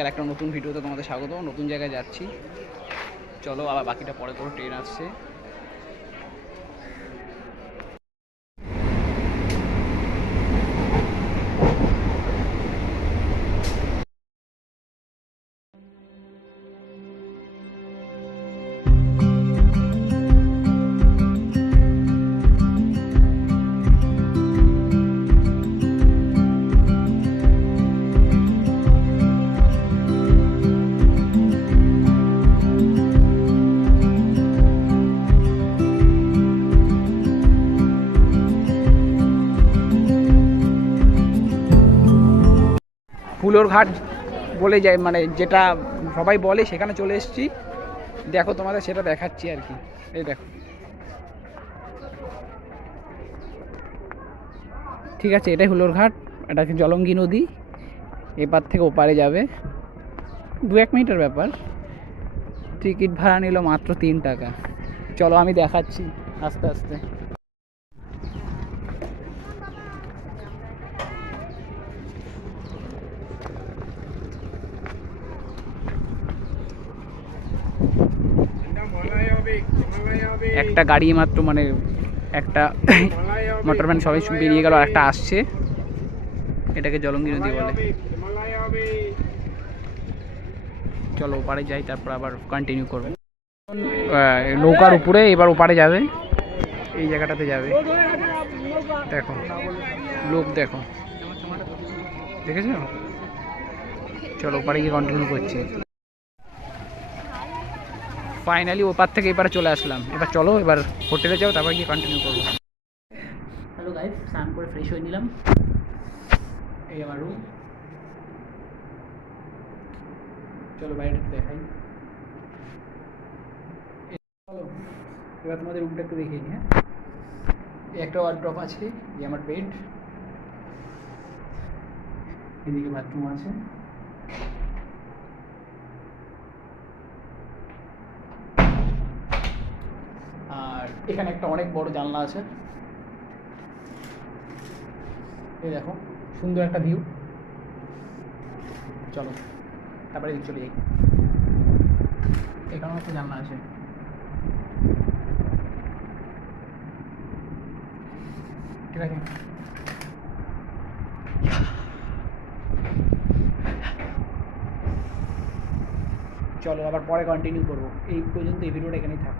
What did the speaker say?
আর একটা নতুন ভিডিওতে তোমাদের স্বাগত। নতুন জায়গায় যাচ্ছি, চলো আবার বাকিটা পরে করো, ট্রেন আসছে। ফুলোর ঘাট বলে যায়, মানে যেটা সবাই বলে, সেখানে চলে এসেছি। দেখো তোমাদের সেটা দেখাচ্ছি আর কি। এই দেখো, ঠিক আছে, এটাই হুলোর ঘাট। এটা হচ্ছে জলঙ্গি নদী, এপার থেকে ওপারে যাবে, 1 মিনিটের ব্যাপার। টিকিট ভাড়া নিল মাত্র 3 টাকা। চলো আমি দেখাচ্ছি আস্তে আস্তে। একটা গাড়ি মাত্র, মানে একটা মোটর ভ্যান সবাই বেরিয়ে গেল, আর একটা আসছে। এটাকে জলঙ্গি নদী বলে। চলো ওপারে যাই, তারপর আবার কন্টিনিউ করবো। নৌকার উপরে এবার ওপারে যাবে, এই জায়গাটাতে যাবে। দেখো লোক, দেখো, দেখেছো? চলো ওপারে গিয়ে কন্টিনিউ করছি। ফাইনালি ওপার থেকে এবারে চলে আসলাম। এবার চলো এবার হোটেলে যাও, তারপর গিয়ে কন্টিনিউ করবো। হ্যালো গাইস, স্নান করে ফ্রেশ হয়ে নিলাম। এই আমার রুম। চলো বাইরে দেখাই। চলো এবার তোমাদের রুমটা একটু দেখিয়ে নিই। হ্যাঁ, একটা ওয়ার্ড্রপ আছে, এই আমার বেড, এদিকে বাথরুম আছে, আর এখানে একটা অনেক বড় জানলা আছে। এই দেখো সুন্দর একটা ভিউ। চলো তারপরে এদিকে চলে যাই। এখানেও একটা জানলা আছে। ঠিক আছে, চলো আবার পরে কন্টিনিউ করবো। এই পর্যন্ত এই ভিডিওটা এখানেই থাক।